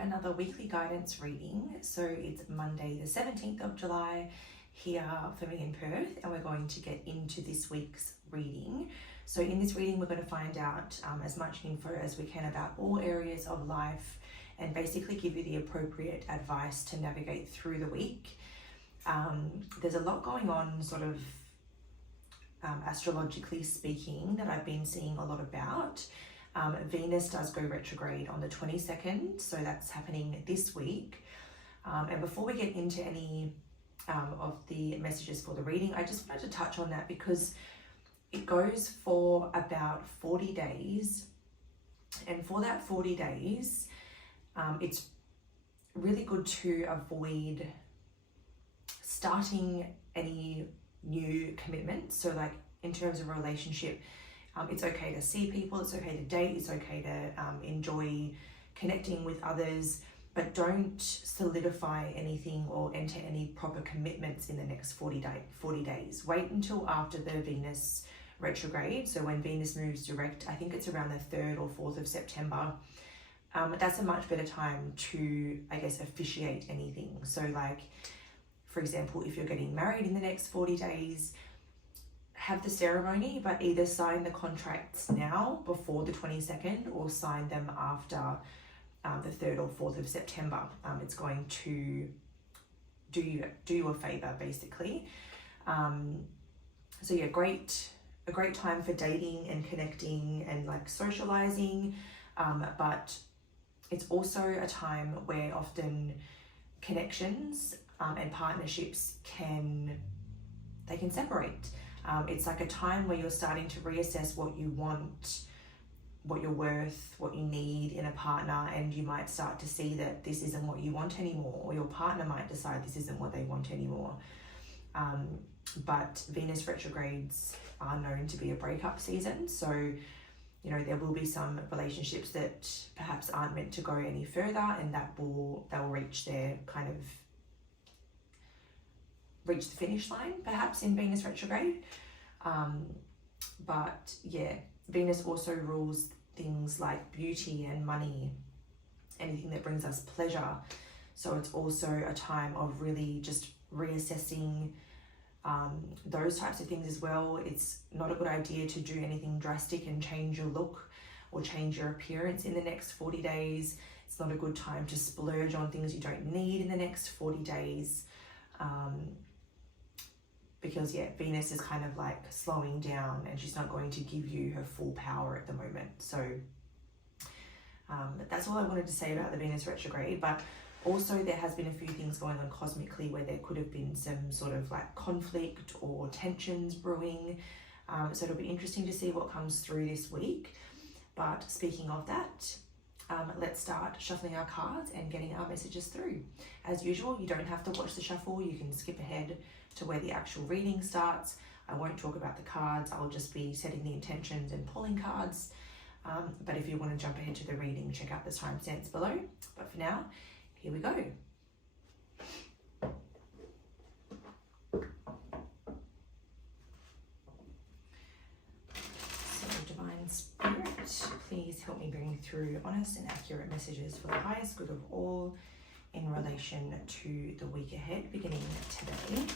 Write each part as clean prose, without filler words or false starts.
another weekly guidance reading. So it's Monday the 17th of July here for me in Perth, and we're going to get into this week's reading. So in this reading, we're going to find out as much info as we can about all areas of life and basically give you the appropriate advice to navigate through the week. There's a lot going on sort of astrologically speaking that I've been seeing a lot about. Venus does go retrograde on the 22nd, so that's happening this week. And before we get into any of the messages for the reading, I just wanted to touch on that because it goes for about 40 days. And for that 40 days, it's really good to avoid starting any new commitments. So like in terms of a relationship, it's okay to see people, it's okay to date, it's okay to enjoy connecting with others, but don't solidify anything or enter any proper commitments in the next 40 days. Wait until after the Venus retrograde. So when Venus moves direct, I think it's around the 3rd or 4th of September. That's a much better time to, I guess, officiate anything. So like, for example, if you're getting married in the next 40 days, have the ceremony, but either sign the contracts now before the 22nd or sign them after the 3rd or 4th of September. It's going to do you a favor, basically. So yeah, a great time for dating and connecting and like socializing, but it's also a time where often connections and partnerships can separate. It's like a time where you're starting to reassess what you want, what you're worth, what you need in a partner, and you might start to see that this isn't what you want anymore, or your partner might decide this isn't what they want anymore. But Venus retrogrades are known to be a breakup season, so you know there will be some relationships that perhaps aren't meant to go any further, and they'll reach their reach the finish line perhaps in Venus retrograde. But yeah, Venus also rules things like beauty and money, anything that brings us pleasure. So it's also a time of really just reassessing those types of things as well. It's not a good idea to do anything drastic and change your look or change your appearance in the next 40 days. It's not a good time to splurge on things you don't need in the next 40 days. Because yeah, Venus is kind of like slowing down and she's not going to give you her full power at the moment. So that's all I wanted to say about the Venus retrograde. But also there has been a few things going on cosmically where there could have been some sort of like conflict or tensions brewing. So it'll be interesting to see what comes through this week. But speaking of that, let's start shuffling our cards and getting our messages through. As usual, you don't have to watch the shuffle. You can skip ahead to where the actual reading starts. I won't talk about the cards. I'll just be setting the intentions and pulling cards. But if you want to jump ahead to the reading, check out the timestamps below. But for now, here we go. So Divine Spirit, please help me bring through honest and accurate messages for the highest good of all in relation to the week ahead, beginning today.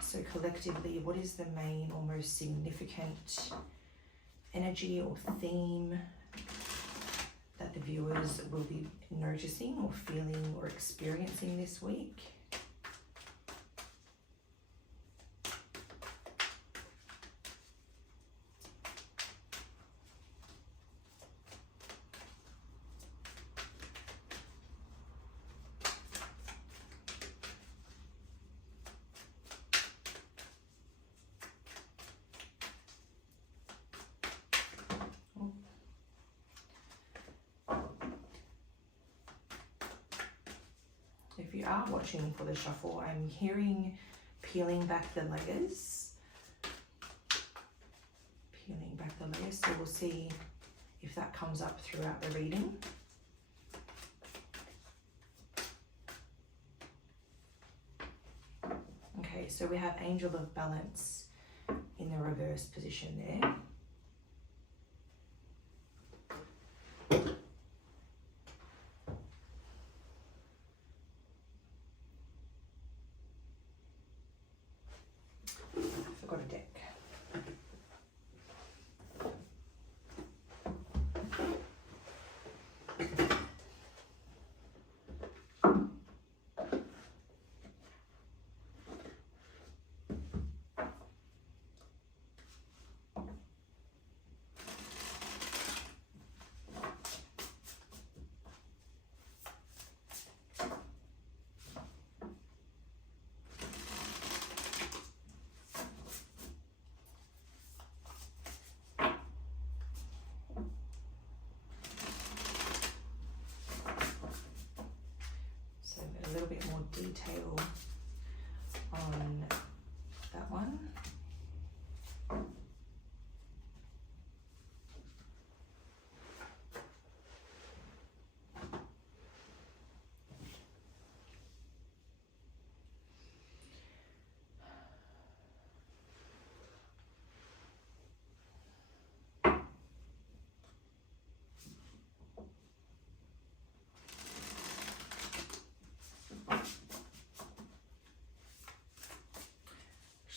So collectively, what is the main or most significant energy or theme that the viewers will be noticing or feeling or experiencing this week? If you are watching for the shuffle, I'm hearing peeling back the layers. Peeling back the layers, so we'll see if that comes up throughout the reading. Okay, so we have Angel of Balance in the reverse position there.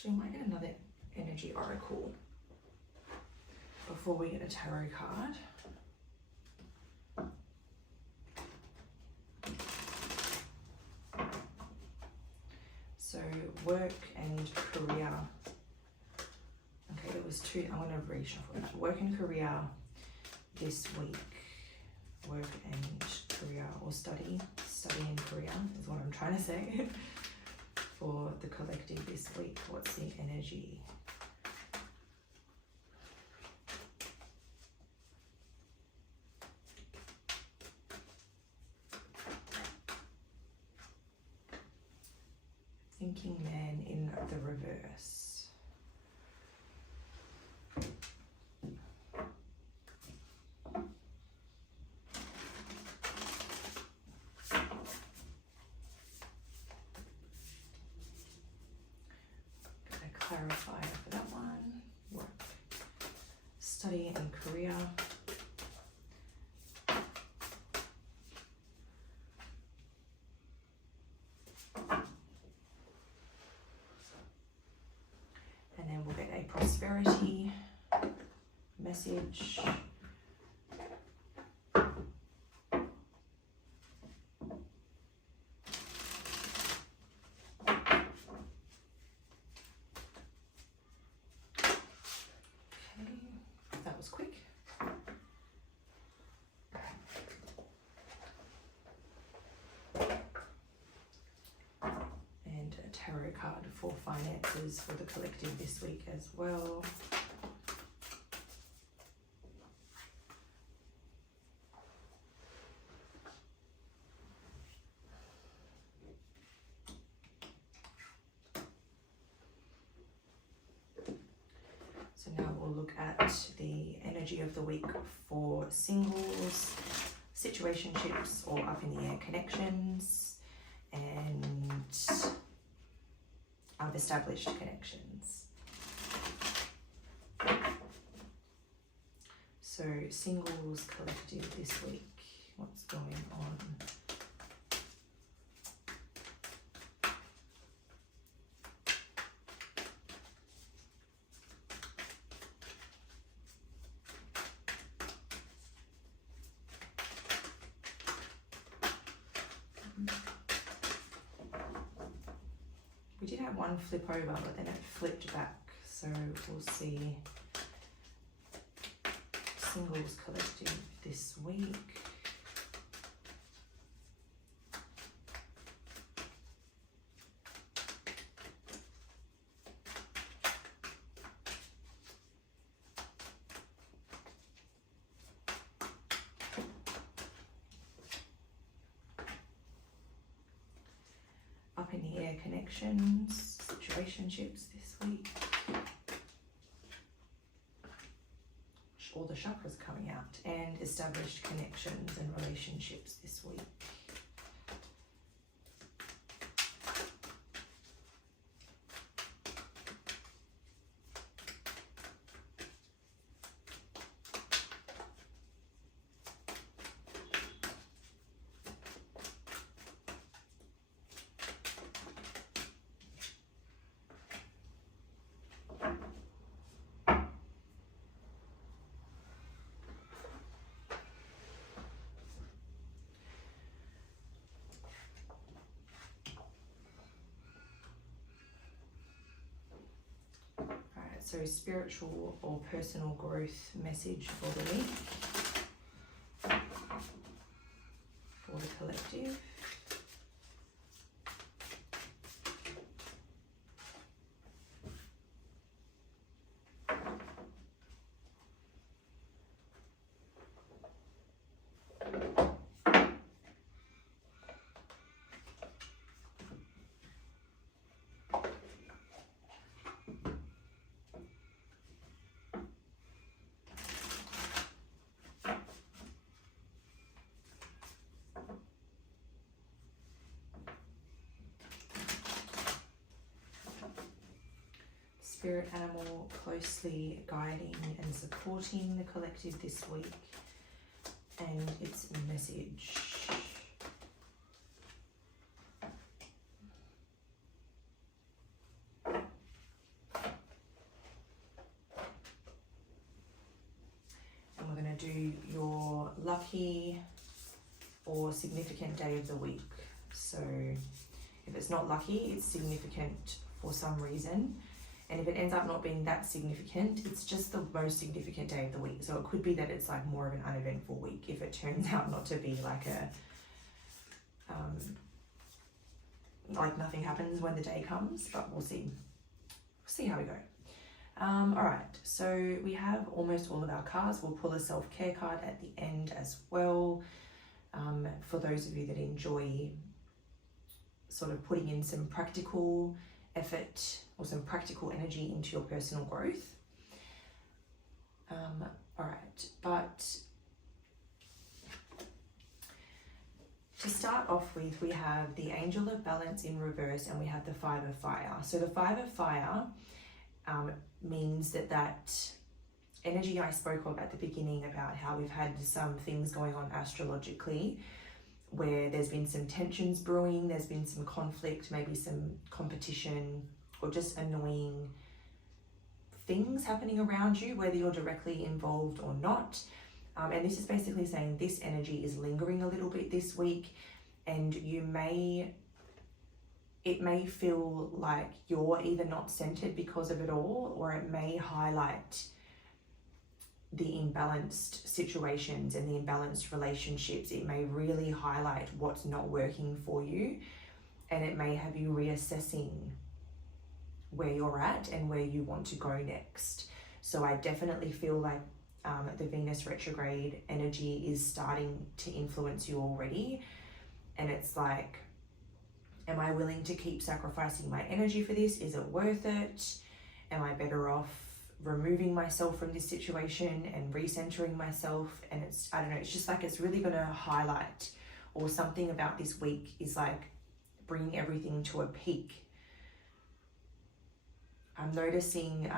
Actually, I might get another energy oracle before we get a tarot card. So work and career. Okay, there was two. I'm going to reshuffle that. Work and career this week. Work and career, or study and career is what I'm trying to say. For the collective this week, what's the energy? Thinking man in the reverse. Clarify for that one. Work, study and career. And then we'll get a prosperity message. Tarot card for finances for the collective this week as well. So now we'll look at the energy of the week for singles, situationships or up in the air connections, and established connections. So singles collective this week, what's going on? We did have one flip over, but then it flipped back. So we'll see singles collective this week. Up in the air connections, situationships this week. All the chakras coming out, and established connections and relationships this week. So spiritual or personal growth message for the week for the collective. Spirit animal closely guiding and supporting the collective this week, and its message. your lucky or significant day of the week. So if it's not lucky, it's significant for some reason. And if it ends up not being that significant, it's just the most significant day of the week. So it could be that it's like more of an uneventful week if it turns out not to be like like nothing happens when the day comes, but we'll see. We'll see how we go. All right, so we have almost all of our cards. We'll pull a self-care card at the end as well. For those of you that enjoy sort of putting in some practical effort or some practical energy into your personal growth. All right, but to start off with, we have the Angel of Balance in reverse and we have the Five of Fire. So the Five of Fire means that energy I spoke of at the beginning about how we've had some things going on astrologically where there's been some tensions brewing, there's been some conflict, maybe some competition or just annoying things happening around you, whether you're directly involved or not. And this is basically saying this energy is lingering a little bit this week, and it may feel like you're either not centered because of it all, or it may highlight the imbalanced situations and the imbalanced relationships. It may really highlight what's not working for you, and it may have you reassessing where you're at and where you want to go next. So I definitely feel like the Venus retrograde energy is starting to influence you already. And it's like, am I willing to keep sacrificing my energy for this? Is it worth it? Am I better off removing myself from this situation and recentering myself? And it's, I don't know, it's just like it's really going to highlight, or something about this week is like bringing everything to a peak. I'm noticing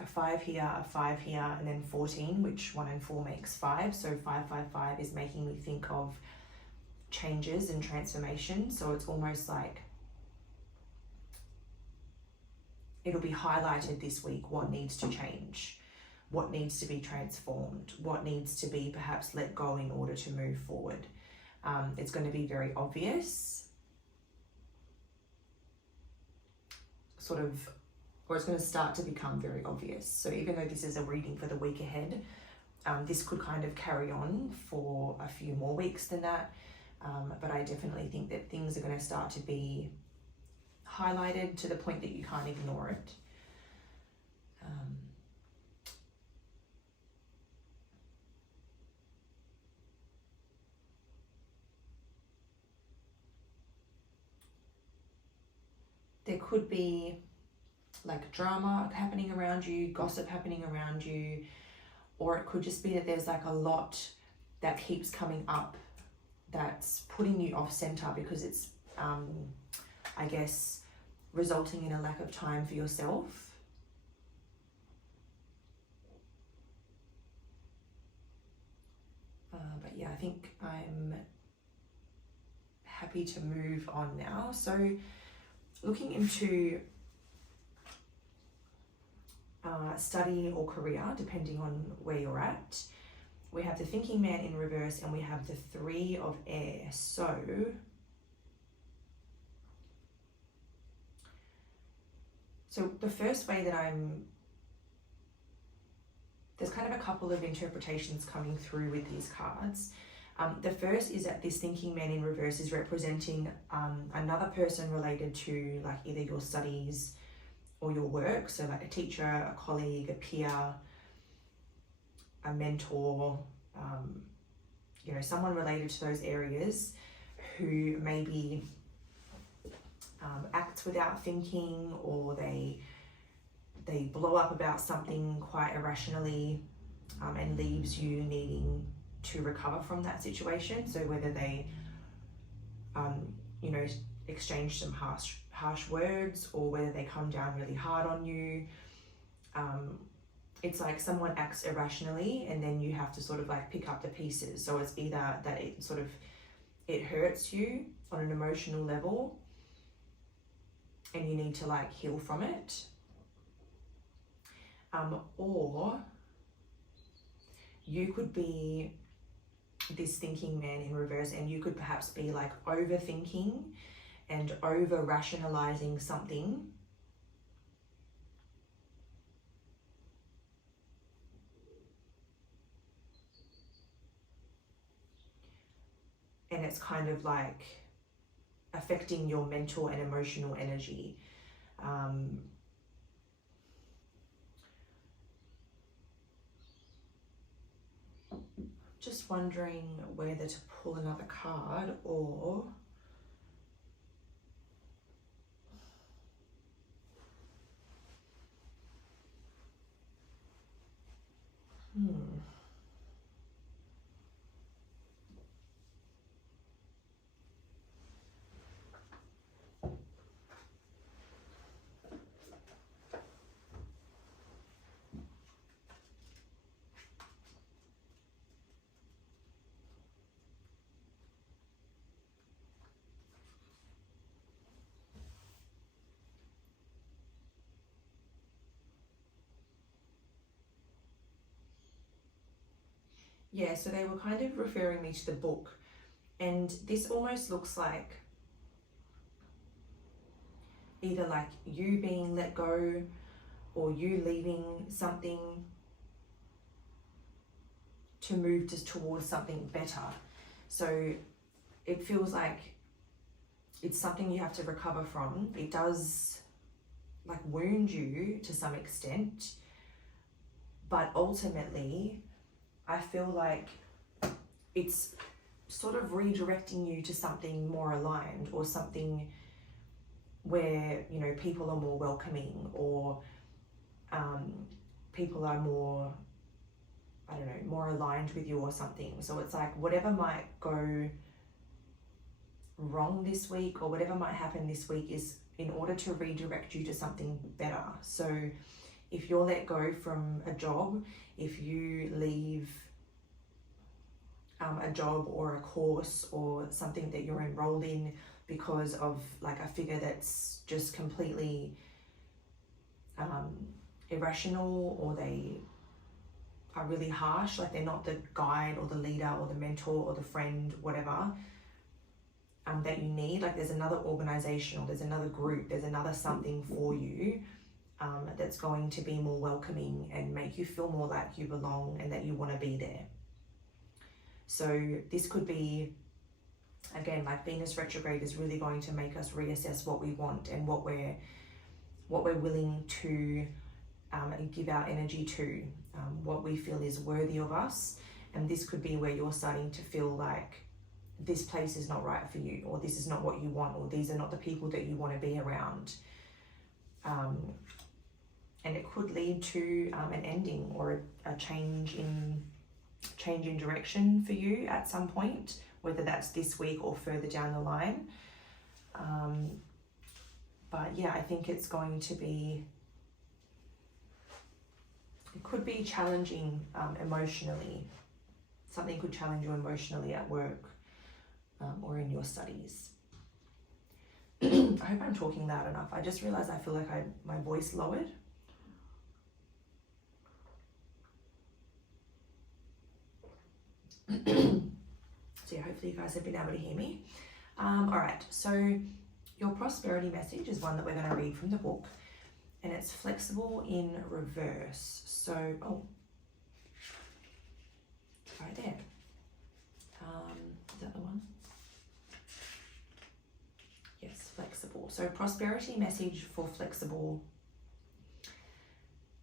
a 5 here, a 5 here, and then 14, which 1 and 4 makes 5. So 555 is making me think of changes and transformation. So it's almost like it'll be highlighted this week what needs to change, what needs to be transformed, what needs to be perhaps let go in order to move forward. It's going to be very obvious, sort of, or it's going to start to become very obvious. So even though this is a reading for the week ahead, this could kind of carry on for a few more weeks than that. But I definitely think that things are going to start to be highlighted to the point that you can't ignore it. There could be like drama happening around you, gossip happening around you, or it could just be that there's like a lot that keeps coming up that's putting you off center because it's, I guess, resulting in a lack of time for yourself. But yeah, I think I'm happy to move on now. So looking into study or career, depending on where you're at, we have the Thinking Man in reverse and we have the 3 of Air. So the first way that there's kind of a couple of interpretations coming through with these cards. The first is that this Thinking Man in reverse is representing another person related to like either your studies or your work. So like a teacher, a colleague, a peer, a mentor, you know, someone related to those areas who maybe acts without thinking, or they blow up about something quite irrationally and leaves you needing to recover from that situation. So whether they, you know, exchange some harsh words, or whether they come down really hard on you. It's like someone acts irrationally and then you have to sort of like pick up the pieces. So it's either that it hurts you on an emotional level and you need to like heal from it. Or you could be this thinking man in reverse, and you could perhaps be like overthinking and over rationalizing something. And it's kind of like affecting your mental and emotional energy. Just wondering whether to pull another card or yeah, so they were kind of referring me to the book, and this almost looks like either like you being let go or you leaving something to move towards something better. So it feels like it's something you have to recover from. It does like wound you to some extent, but ultimately I feel like it's sort of redirecting you to something more aligned, or something where, you know, people are more welcoming, or people are more, I don't know, more aligned with you or something. So it's like whatever might go wrong this week, or whatever might happen this week, is in order to redirect you to something better. So if you're let go from a job, if you leave a job or a course or something that you're enrolled in because of like a figure that's just completely irrational, or they are really harsh, like they're not the guide or the leader or the mentor or the friend, whatever, that you need, like there's another organization or there's another group, there's another something for you that's going to be more welcoming and make you feel more like you belong and that you want to be there. So this could be, again, like Venus retrograde is really going to make us reassess what we want and what we're willing to give our energy to, what we feel is worthy of us. And this could be where you're starting to feel like this place is not right for you, or this is not what you want, or these are not the people that you want to be around. And it could lead to an ending or a change in direction for you at some point, whether that's this week or further down the line. But yeah, I think it's going to be, it could be challenging emotionally. Something could challenge you emotionally at work or in your studies. I hope I'm talking loud enough. I just realized I feel like my voice lowered. So yeah, hopefully you guys have been able to hear me. All right, so your prosperity message is one that we're going to read from the book, and it's flexible in reverse. So, right there. Is that the one? Yes, flexible. So prosperity message for flexible.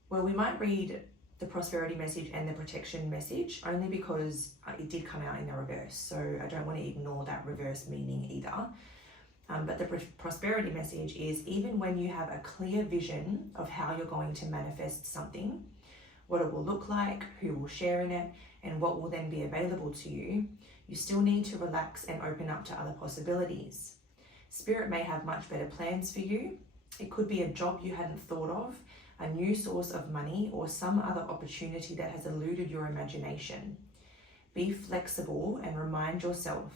Well, we might read the prosperity message and the protection message only because it did come out in the reverse. So I don't want to ignore that reverse meaning either. But the prosperity message is, even when you have a clear vision of how you're going to manifest something, what it will look like, who will share in it, and what will then be available to you, you still need to relax and open up to other possibilities. Spirit may have much better plans for you. It could be a job you hadn't thought of, a new source of money, or some other opportunity that has eluded your imagination. Be flexible and remind yourself,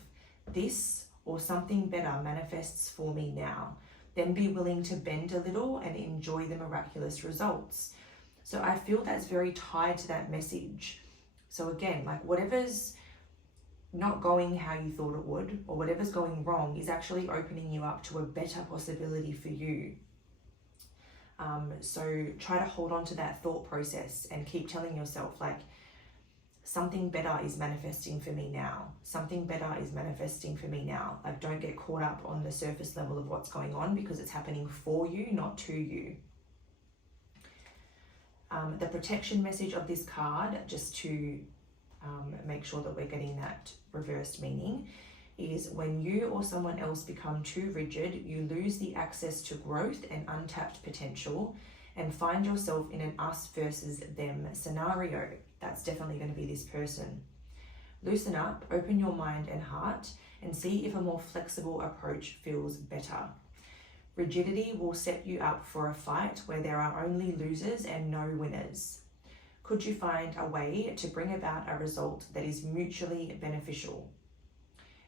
this or something better manifests for me now. Then be willing to bend a little and enjoy the miraculous results. So I feel that's very tied to that message. So again, like whatever's not going how you thought it would, or whatever's going wrong, is actually opening you up to a better possibility for you. So try to hold on to that thought process and keep telling yourself, like, something better is manifesting for me now. Something better is manifesting for me now. Like, don't get caught up on the surface level of what's going on, because it's happening for you, not to you. The protection message of this card, just to make sure that we're getting that reversed meaning, is when you or someone else become too rigid, you lose the access to growth and untapped potential and find yourself in an us versus them scenario. That's definitely going to be this person. Loosen up, open your mind and heart, and see if a more flexible approach feels better. Rigidity will set you up for a fight where there are only losers and no winners. Could you find a way to bring about a result that is mutually beneficial?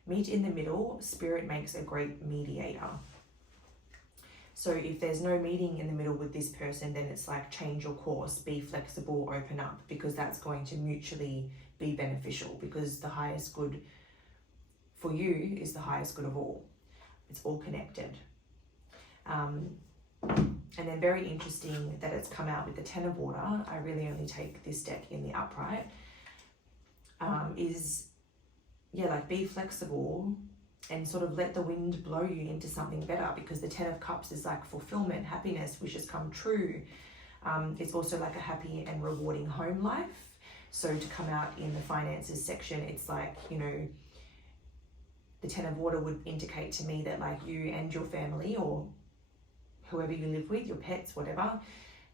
Meet in the middle. Spirit makes a great mediator. So if there's no meeting in the middle with this person, then it's like, change your course, be flexible, open up, because that's going to mutually be beneficial, because the highest good for you is the highest good of all. It's all connected. And then very interesting that it's come out with the Ten of Water. I really only take this deck in the upright. Like, be flexible and sort of let the wind blow you into something better, because the Ten of Cups is like fulfillment, happiness, wishes come true. It's also like a happy and rewarding home life. So to come out in the finances section, it's like, you know, the Ten of Water would indicate to me that, like, you and your family, or whoever you live with, your pets, whatever,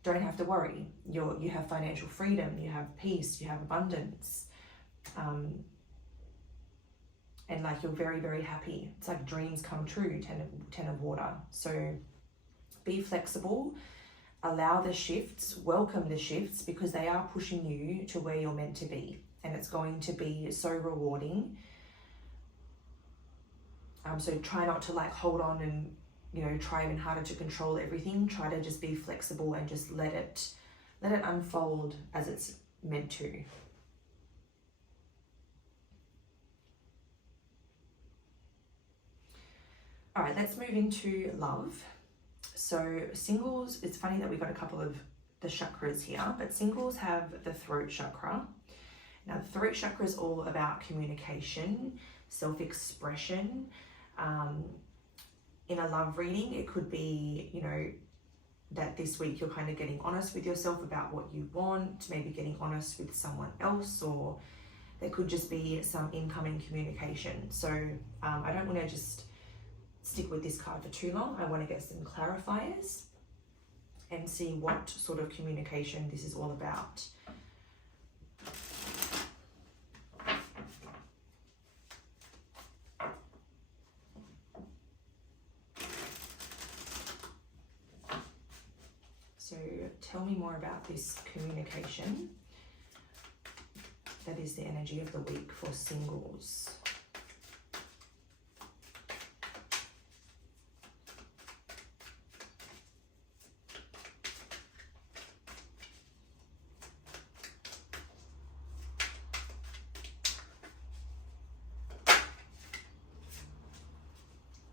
don't have to worry. You have financial freedom, you have peace, you have abundance. And like, you're very, very happy. It's like dreams come true, Ten of Water. So be flexible, allow the shifts, welcome the shifts, because they are pushing you to where you're meant to be. And it's going to be so rewarding. So try not to like hold on and, you know, try even harder to control everything. Try to just be flexible and just let it unfold as it's meant to. All right, let's move into love. So singles, it's funny that we got a couple of the chakras here, but singles have the throat chakra. Now, the throat chakra is all about communication, self-expression. In a love reading, it could be, you know, that this week you're kind of getting honest with yourself about what you want, maybe getting honest with someone else, or there could just be some incoming communication. So I don't want to just stick with this card for too long. I want to get some clarifiers and see what sort of communication this is all about. So tell me more about this communication. That is the energy of the week for singles.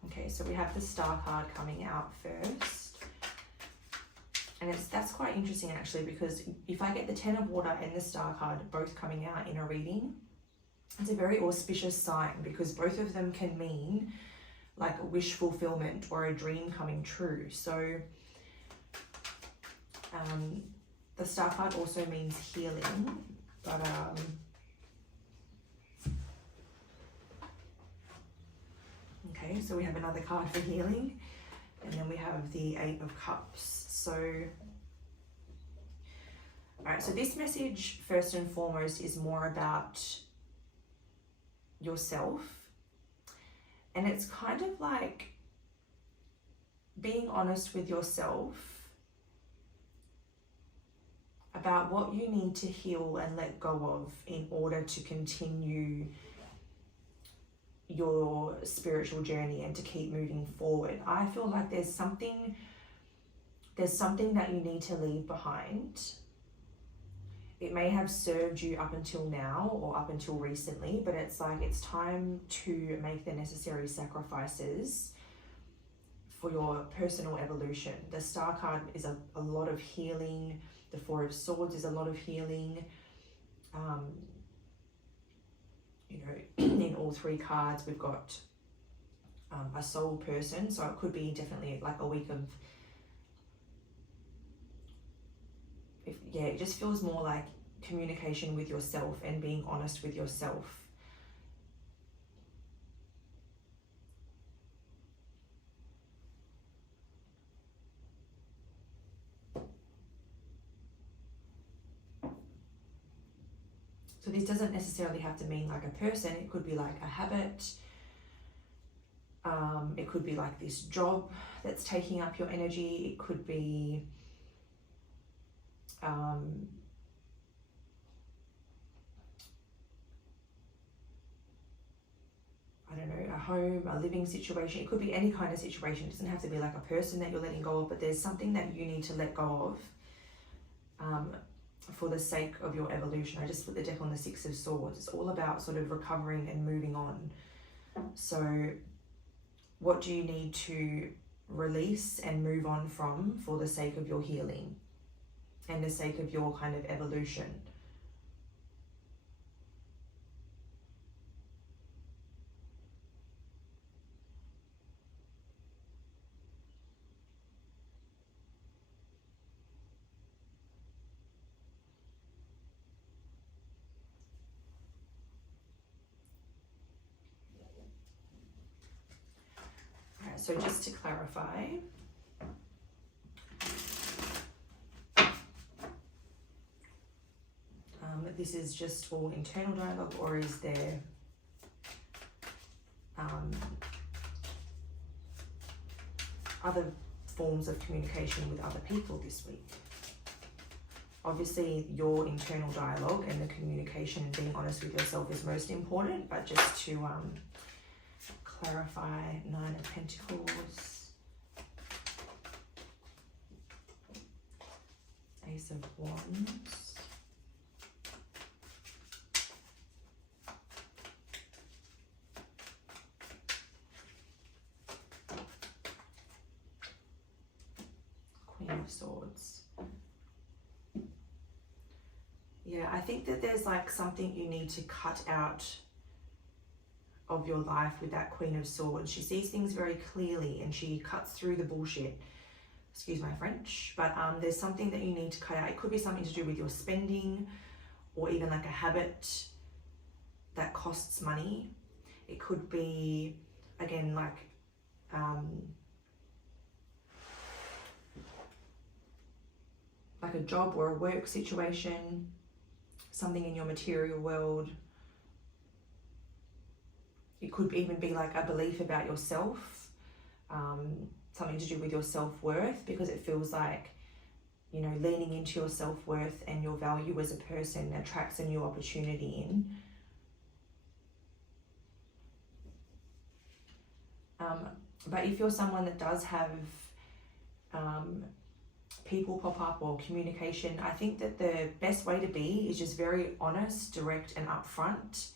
Okay, so we have the Star card coming out first. And that's quite interesting actually, because if I get the Ten of Water and the Star card both coming out in a reading, it's a very auspicious sign, because both of them can mean like a wish fulfillment or a dream coming true. So the Star card also means healing, but okay, so we have another card for healing, and then we have the Eight of Cups. So, all right, so this message first and foremost is more about yourself, and it's kind of like being honest with yourself about what you need to heal and let go of in order to continue your spiritual journey and to keep moving forward. I feel like there's something that you need to leave behind, it may have served you up until now or up until recently, but it's like it's time to make the necessary sacrifices for your personal evolution. The Star card is a lot of healing. The Four of Swords is a lot of healing. You know, in all three cards, we've got a soul person. So it could be definitely like a week of, it just feels more like communication with yourself and being honest with yourself. So this doesn't necessarily have to mean like a person. It could be like a habit. It could be like this job that's taking up your energy. It could be I don't know, a home, a living situation. It could be any kind of situation. It doesn't have to be like a person that you're letting go of, but there's something that you need to let go of for the sake of your evolution. I just put the deck on the Six of Swords. It's all about sort of recovering and moving on. So what do you need to release and move on from for the sake of your healing and the sake of your kind of evolution? So just to clarify, this is just all internal dialogue, or is there other forms of communication with other people this week? Obviously, your internal dialogue and the communication and being honest with yourself is most important, but just to clarify, Nine of Pentacles, Ace of Wands, Queen of Swords. Yeah, I think that there's like something you need to cut out of your life with that Queen of Swords. She sees things very clearly and she cuts through the bullshit. Excuse my French, but there's something that you need to cut out. It could be something to do with your spending, or even like a habit that costs money. It could be, again, like a job or a work situation, something in your material world. It could even be like a belief about yourself, something to do with your self-worth, because it feels like, you know, leaning into your self-worth and your value as a person attracts a new opportunity in. But if you're someone that does have people pop up or communication, I think that the best way to be is just very honest, direct and upfront.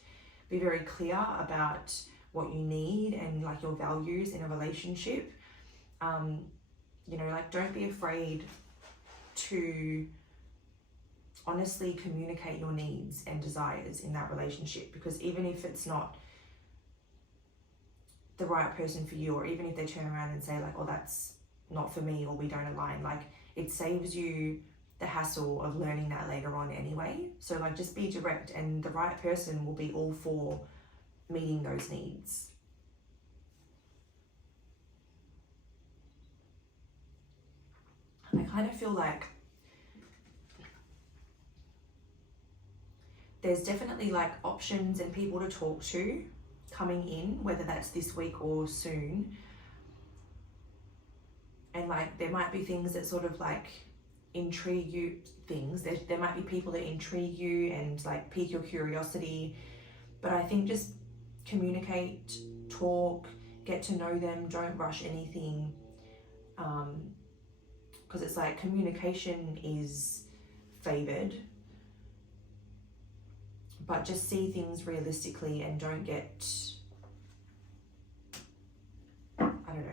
Be very clear about what you need and like your values in a relationship. You know, like don't be afraid to honestly communicate your needs and desires in that relationship, because even if it's not the right person for you, or even if they turn around and say like, oh, that's not for me, or we don't align, like it saves you the hassle of learning that later on anyway. So like just be direct, and the right person will be all for meeting those needs. I kind of feel like there's definitely like options and people to talk to coming in, whether that's this week or soon. And like there might be things that sort of like intrigue you, there might be people that intrigue you and like pique your curiosity, but I think just communicate, talk, get to know them, don't rush anything, because it's like communication is favored, but just see things realistically and don't get, I don't know,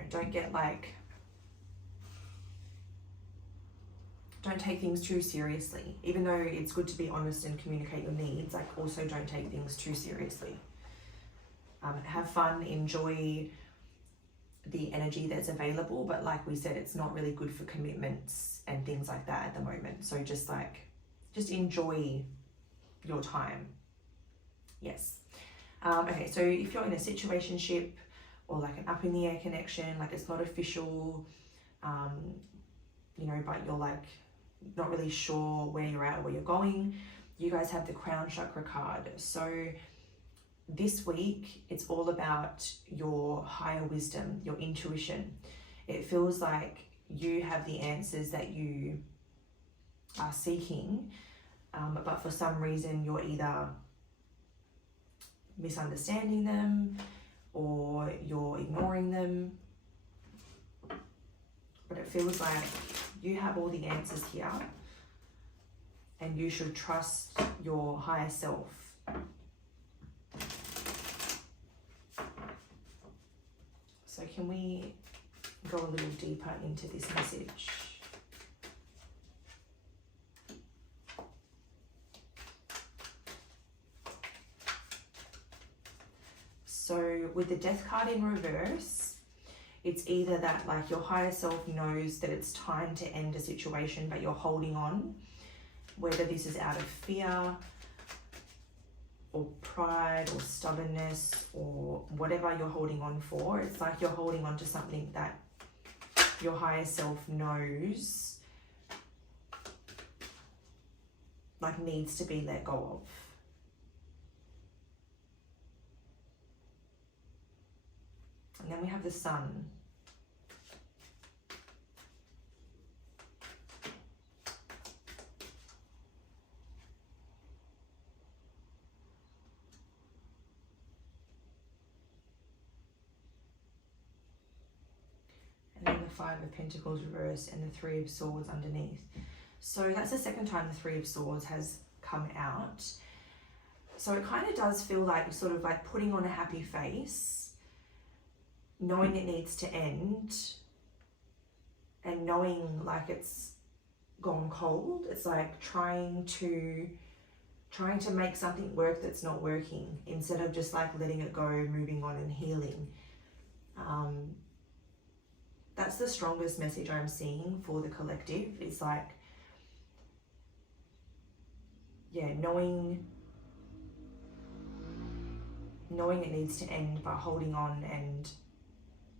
don't take things too seriously. Even though it's good to be honest and communicate your needs, like also don't take things too seriously. Have fun, enjoy the energy that's available, but like we said, it's not really good for commitments and things like that at the moment. So just enjoy your time. Yes. Okay, so if you're in a situationship or like an up in the air connection, like it's not official, you know, but you're like not really sure where you're at or where you're going, you guys have the crown chakra card. So this week, it's all about your higher wisdom, your intuition. It feels like you have the answers that you are seeking, but for some reason you're either misunderstanding them or you're ignoring them. But it feels like you have all the answers here and you should trust your higher self. So can we go a little deeper into this message? So with the Death card in reverse, it's either that like your higher self knows that it's time to end a situation, but you're holding on, whether this is out of fear or pride or stubbornness or whatever you're holding on for. It's like you're holding on to something that your higher self knows like needs to be let go of. And then we have the Sun. And then the Five of Pentacles reverse and the Three of Swords underneath. So that's the second time the Three of Swords has come out. So it kind of does feel like sort of like putting on a happy face, knowing it needs to end and knowing like it's gone cold. It's like trying to make something work that's not working instead of just like letting it go, moving on and healing. That's the strongest message I'm seeing for the collective. It's like, yeah, knowing it needs to end, but holding on and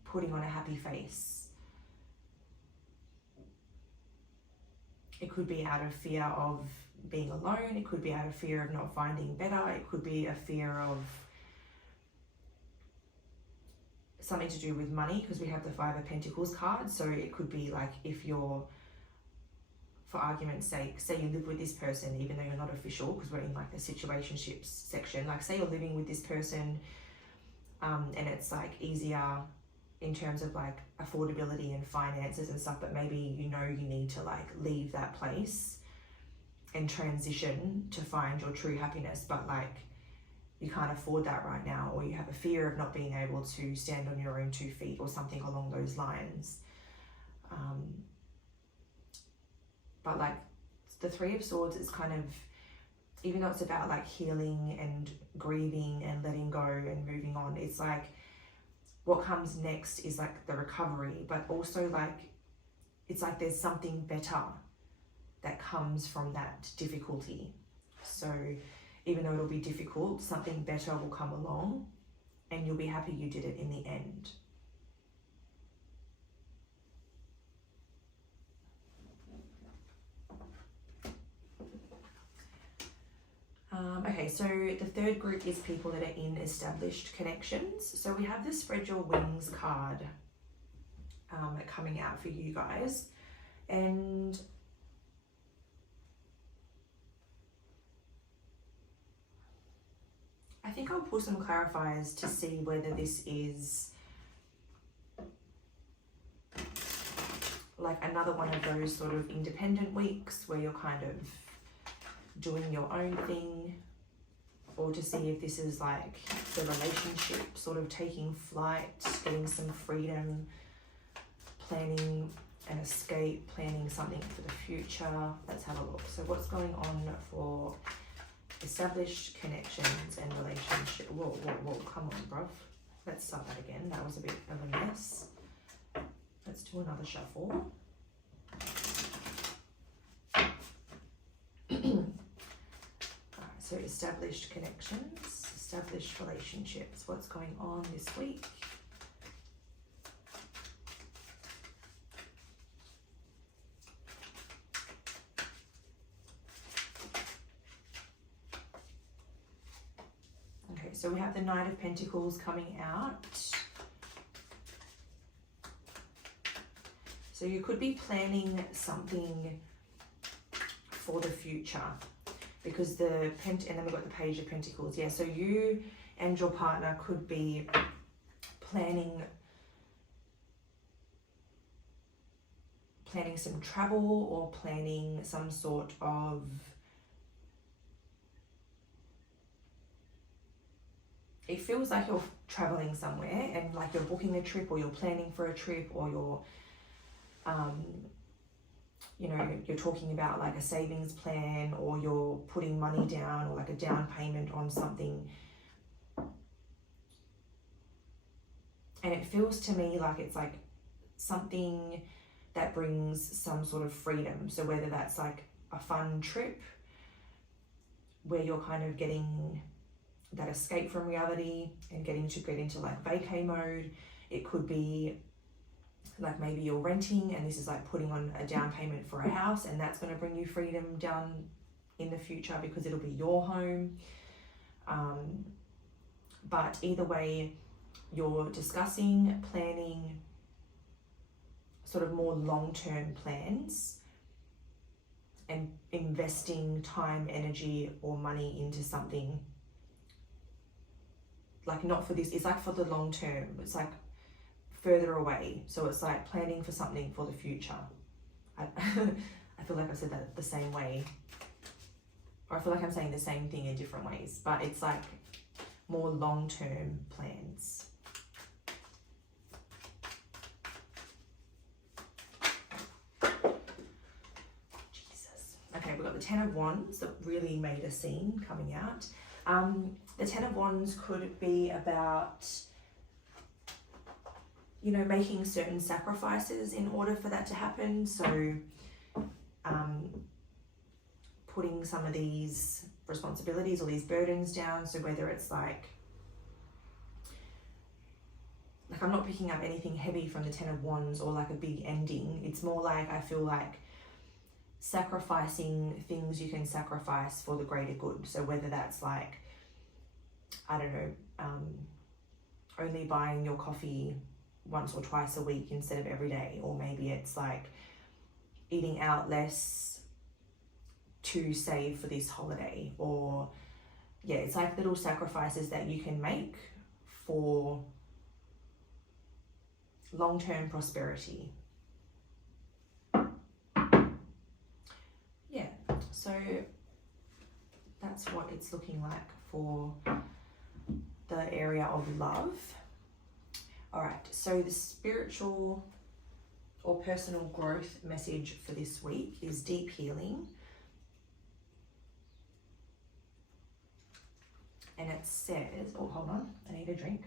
putting on a happy face. It could be out of fear of being alone. It could be out of fear of not finding better. It could be a fear of something to do with money, because we have the Five of Pentacles card. So it could be like if you're, for argument's sake, say you live with this person, even though you're not official, because we're in like the situationships section. Like say you're living with this person and it's like easier in terms of like affordability and finances and stuff, but maybe you know you need to like leave that place and transition to find your true happiness, but like you can't afford that right now, or you have a fear of not being able to stand on your own 2 feet or something along those lines. But like the Three of Swords is kind of, even though it's about like healing and grieving and letting go and moving on, it's like what comes next is like the recovery, but also like it's like there's something better that comes from that difficulty. So even though it'll be difficult, something better will come along and you'll be happy you did it in the end. Okay, so the third group is people that are in established connections. So we have the Spread Your Wings card coming out for you guys. And I think I'll pull some clarifiers to see whether this is like another one of those sort of independent weeks where you're kind of doing your own thing, or to see if this is like the relationship sort of taking flight, getting some freedom, planning an escape, planning something for the future. Let's have a look. So what's going on for established connections and relationship? Whoa, come on, bruv. Let's start that again. That was a bit of a mess. Let's do another shuffle. So established connections, established relationships. What's going on this week? Okay, so we have the Knight of Pentacles coming out. So you could be planning something for the future, because the and then we've got the Page of Pentacles. Yeah, so you and your partner could be planning some travel, or planning some sort of it feels like you're traveling somewhere and like you're booking a trip, or you're planning for a trip, or you're you know, you're talking about like a savings plan, or you're putting money down, or like a down payment on something. And it feels to me like it's like something that brings some sort of freedom. So whether that's like a fun trip where you're kind of getting that escape from reality and getting to get into like vacay mode. It could be like maybe you're renting and this is like putting on a down payment for a house, and that's going to bring you freedom down in the future because it'll be your home. But either way, you're discussing, planning sort of more long-term plans and investing time, energy, or money into something. Like not for this, it's like for the long term. It's like further away. So it's like planning for something for the future. I feel like I said that the same way. Or I feel like I'm saying the same thing in different ways. But it's like more long-term plans. Jesus. Okay, we've got the Ten of Wands that really made a scene coming out. The Ten of Wands could be about, you know, making certain sacrifices in order for that to happen. So putting some of these responsibilities or these burdens down. So whether it's like I'm not picking up anything heavy from the Ten of Wands or like a big ending. It's more like I feel like sacrificing things you can sacrifice for the greater good. So whether that's like, I don't know, only buying your coffee once or twice a week instead of every day, or maybe it's like eating out less to save for this holiday, or yeah, it's like little sacrifices that you can make for long-term prosperity. Yeah, so that's what it's looking like for the area of love. All right, so the spiritual or personal growth message for this week is deep healing. And it says, oh, hold on, I need a drink.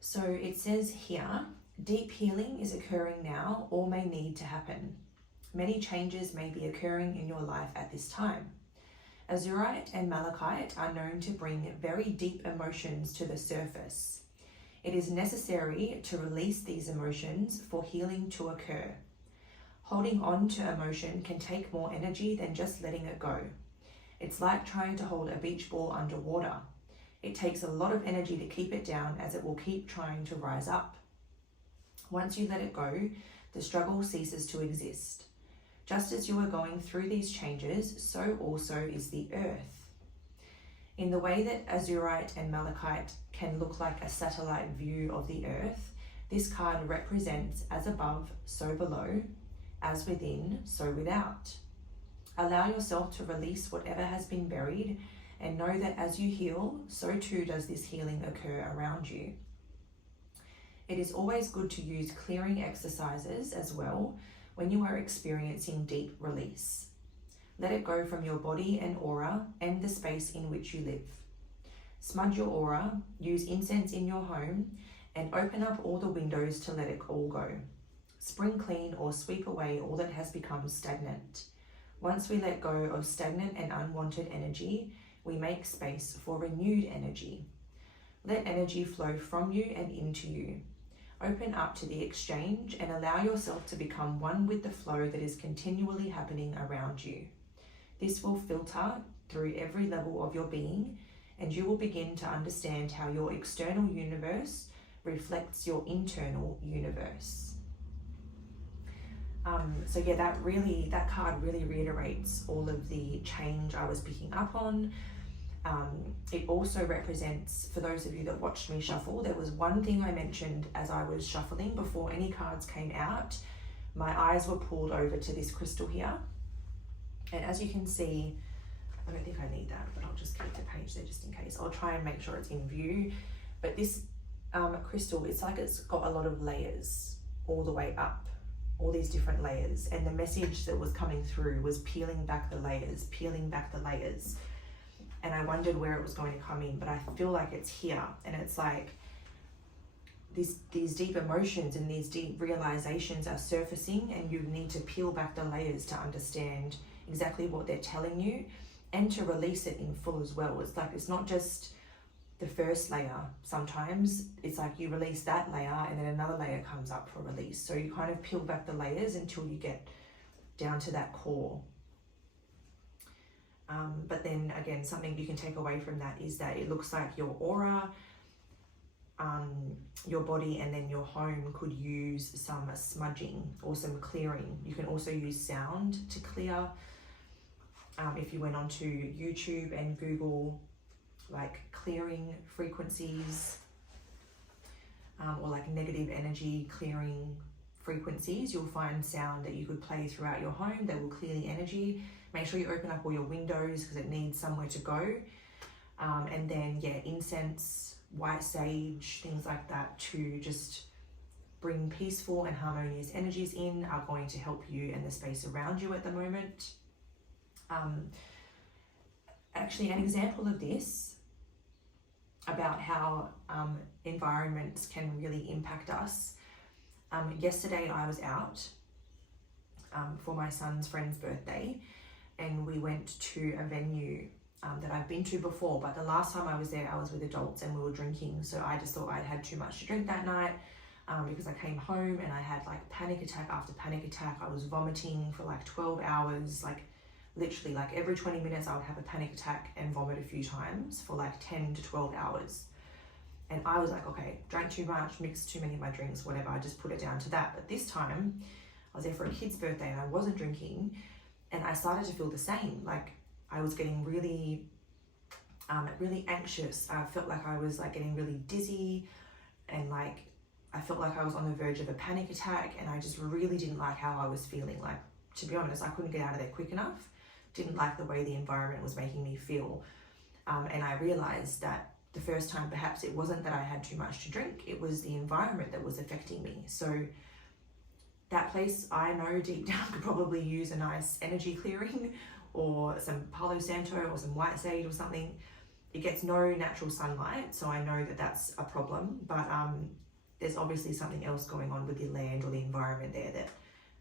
So it says here, deep healing is occurring now or may need to happen. Many changes may be occurring in your life at this time. Azurite and Malachite are known to bring very deep emotions to the surface. It is necessary to release these emotions for healing to occur. Holding on to emotion can take more energy than just letting it go. It's like trying to hold a beach ball underwater. It takes a lot of energy to keep it down, as it will keep trying to rise up. Once you let it go, the struggle ceases to exist. Just as you are going through these changes, so also is the earth. In the way that Azurite and Malachite can look like a satellite view of the earth, this card represents as above, so below, as within, so without. Allow yourself to release whatever has been buried, and know that as you heal, so too does this healing occur around you. It is always good to use clearing exercises as well when you are experiencing deep release. Let it go from your body and aura and the space in which you live. Smudge your aura, use incense in your home, and open up all the windows to let it all go. Spring clean or sweep away all that has become stagnant. Once we let go of stagnant and unwanted energy, we make space for renewed energy. Let energy flow from you and into you. Open up to the exchange and allow yourself to become one with the flow that is continually happening around you. This will filter through every level of your being, and you will begin to understand how your external universe reflects your internal universe. So yeah, that card really reiterates all of the change I was picking up on. It also represents, for those of you that watched me shuffle, there was one thing I mentioned as I was shuffling before any cards came out. My eyes were pulled over to this crystal here. And as you can see, I don't think I need that, but I'll just keep the page there just in case. I'll try and make sure it's in view. But this crystal, it's like it's got a lot of layers all the way up, all these different layers. And the message that was coming through was peeling back the layers, peeling back the layers. And I wondered where it was going to come in, but I feel like it's here. And it's like these deep emotions and these deep realizations are surfacing, and you need to peel back the layers to understand exactly what they're telling you and to release it in full as well. It's like, it's not just the first layer. Sometimes it's like you release that layer and then another layer comes up for release. So you kind of peel back the layers until you get down to that core. But then again, something you can take away from that is that it looks like your aura, your body, and then your home could use some smudging or some clearing. You can also use sound to clear. If you went onto YouTube and Google like clearing frequencies or like negative energy clearing frequencies, you'll find sound that you could play throughout your home that will clear the energy. Make sure you open up all your windows because it needs somewhere to go. And then, yeah, incense, white sage, things like that to just bring peaceful and harmonious energies in are going to help you and the space around you at the moment. Actually, an example of this, about how environments can really impact us. Yesterday I was out for my son's friend's birthday, and we went to a venue that I've been to before, but the last time I was there I was with adults and we were drinking, so I just thought I'd had too much to drink that night because I came home and I had like panic attack after panic attack. I was vomiting for like 12 hours, like literally like every 20 minutes I would have a panic attack and vomit a few times for like 10 to 12 hours. And I was like, okay, drank too much, mixed too many of my drinks, whatever, I just put it down to that. But this time I was there for a kid's birthday and I wasn't drinking, and I started to feel the same. Like I was getting really anxious. I felt like I was like getting really dizzy, and like I felt like I was on the verge of a panic attack, and I just really didn't like how I was feeling. Like, to be honest, I couldn't get out of there quick enough. Didn't like the way the environment was making me feel. And I realized that the first time perhaps it wasn't that I had too much to drink, it was the environment that was affecting me. So that place, I know deep down, could probably use a nice energy clearing or some Palo Santo or some white sage or something. It gets no natural sunlight, so I know that that's a problem, but there's obviously something else going on with the land or the environment there that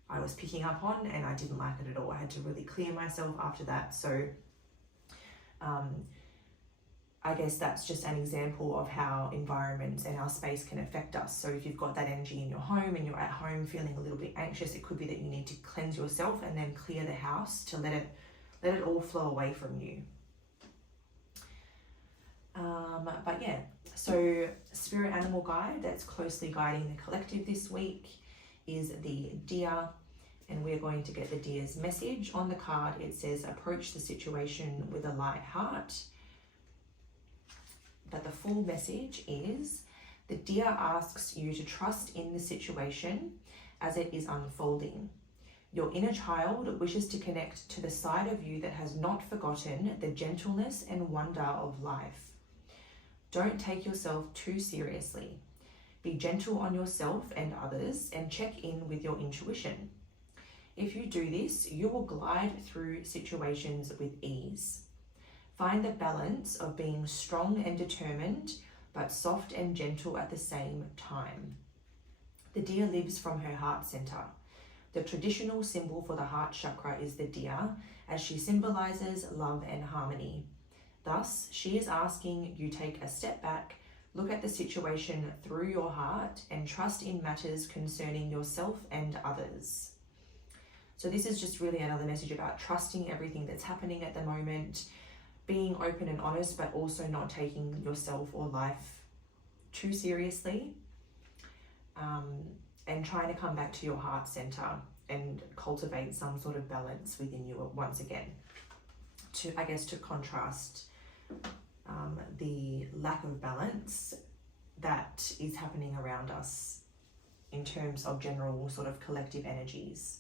I was picking up on, and I didn't like it at all. I had to really clear myself after that. So I guess that's just an example of how environments and our space can affect us. So if you've got that energy in your home and you're at home feeling a little bit anxious, it could be that you need to cleanse yourself and then clear the house to let it all flow away from you. But yeah, so spirit animal guide that's closely guiding the collective this week is the deer, and we're going to get the deer's message. On the card it says approach the situation with a light heart, but the full message is the deer asks you to trust in the situation as it is unfolding. Your inner child wishes to connect to the side of you that has not forgotten the gentleness and wonder of life. Don't take yourself too seriously. Be gentle on yourself and others and check in with your intuition. If you do this, you will glide through situations with ease. Find the balance of being strong and determined, but soft and gentle at the same time. The deer lives from her heart center. The traditional symbol for the heart chakra is the deer, as she symbolizes love and harmony. Thus, she is asking you take a step back, look at the situation through your heart, and trust in matters concerning yourself and others. So this is just really another message about trusting everything that's happening at the moment, being open and honest, but also not taking yourself or life too seriously, and trying to come back to your heart center and cultivate some sort of balance within you once again, to contrast the lack of balance that is happening around us in terms of general sort of collective energies.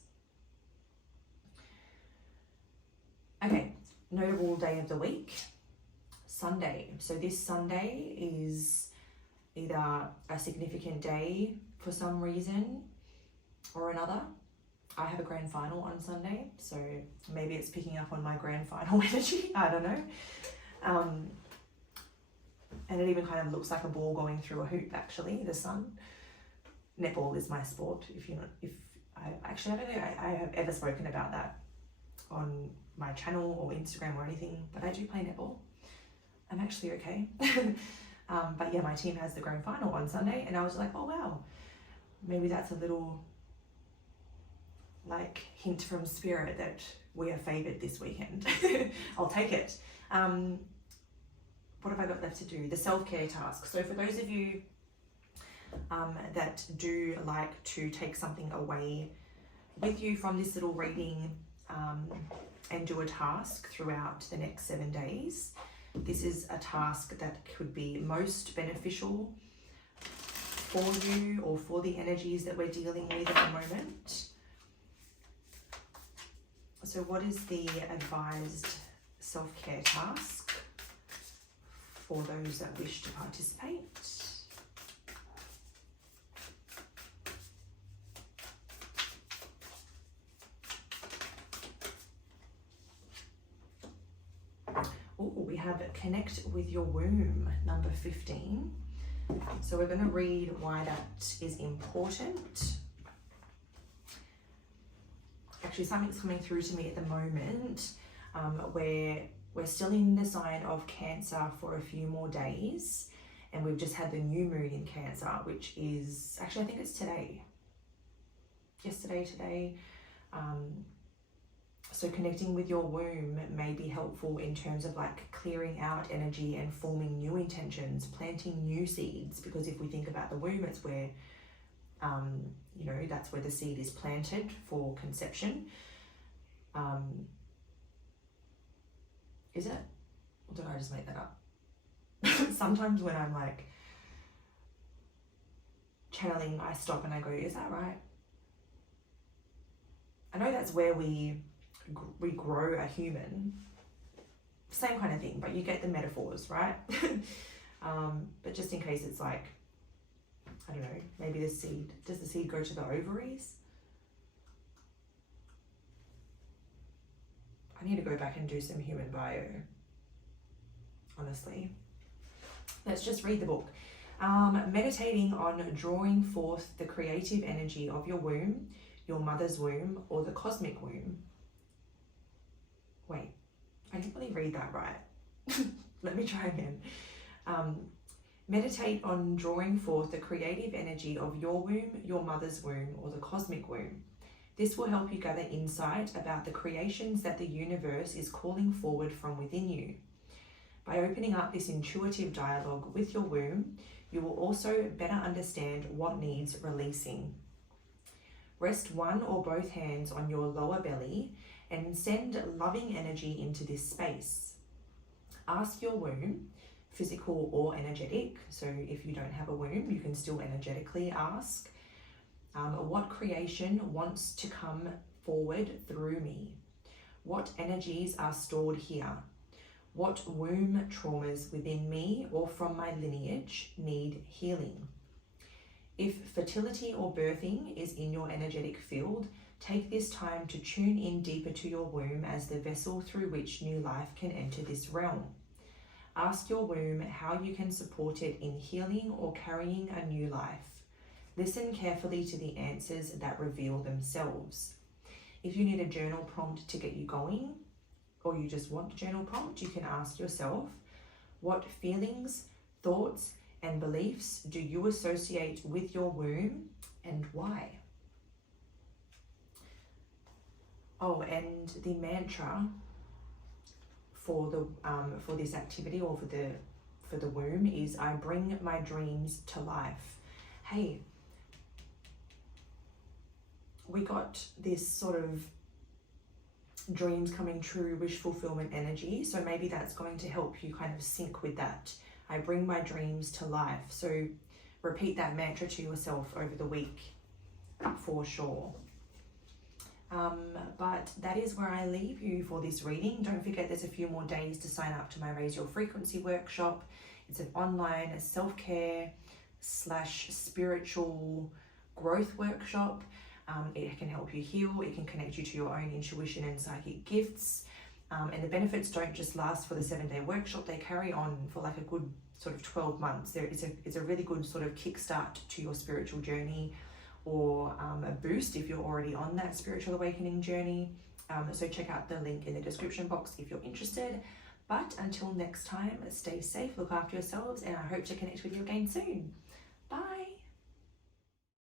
Okay, notable day of the week, Sunday. So this Sunday is either a significant day for some reason or another. I have a grand final on Sunday, so maybe it's picking up on my grand final energy, I don't know. And it even kind of looks like a ball going through a hoop, actually, the sun. Netball is my sport, I don't think I have ever spoken about that on my channel or Instagram or anything, but I do play netball. I'm actually okay. But yeah, my team has the grand final on Sunday, and I was like, oh wow, maybe that's a little like hint from spirit that we are favored this weekend. I'll take it. What have I got left to do? The self-care task. So for those of you that do like to take something away with you from this little reading and do a task throughout the next 7 days, this is a task that could be most beneficial for you or for the energies that we're dealing with at the moment. So what is the advised self-care task for those that wish to participate? Oh, we have Connect with Your Womb, number 15. So we're going to read why that is important. Actually, something's coming through to me at the moment where we're still in the sign of Cancer for a few more days, and we've just had the new moon in Cancer, which is actually, I think it's today. Today. So connecting with your womb may be helpful in terms of like clearing out energy and forming new intentions, planting new seeds, because if we think about the womb, it's where that's where the seed is planted for conception. Is it? Or did I just make that up? Sometimes when I'm like channeling, I stop and I go, is that right? I know that's where we grow a human. Same kind of thing, but you get the metaphors, right? But just in case it's like, I don't know, maybe does the seed go to the ovaries? I need to go back and do some human bio, honestly. Let's just read the book. Meditating on drawing forth the creative energy of your womb, your mother's womb, or the cosmic womb. Wait, I didn't really read that right. Let me try again. Meditate on drawing forth the creative energy of your womb, your mother's womb, or the cosmic womb. This will help you gather insight about the creations that the universe is calling forward from within you. By opening up this intuitive dialogue with your womb, you will also better understand what needs releasing. Rest one or both hands on your lower belly and send loving energy into this space. Ask your womb, physical or energetic, so if you don't have a womb, you can still energetically ask, what creation wants to come forward through me? What energies are stored here? What womb traumas within me or from my lineage need healing? If fertility or birthing is in your energetic field, take this time to tune in deeper to your womb as the vessel through which new life can enter this realm. Ask your womb how you can support it in healing or carrying a new life. Listen carefully to the answers that reveal themselves. If you need a journal prompt to get you going, or you just want a journal prompt, you can ask yourself, what feelings, thoughts, and beliefs do you associate with your womb and why? Oh, and the mantra for this activity or for the womb is, I bring my dreams to life. Hey, we got this sort of dreams coming true, wish fulfillment energy. So maybe that's going to help you kind of sync with that. I bring my dreams to life. So repeat that mantra to yourself over the week for sure. But that is where I leave you for this reading. Don't forget there's a few more days to sign up to my Raise Your Frequency workshop. It's an online self-care / spiritual growth workshop. It can help you heal, it can connect you to your own intuition and psychic gifts. And the benefits don't just last for the 7-day workshop, they carry on for like a good sort of 12 months. It's a really good sort of kickstart to your spiritual journey, or a boost if you're already on that spiritual awakening journey. So check out the link in the description box if you're interested. But until next time, stay safe, look after yourselves, and I hope to connect with you again soon. Bye.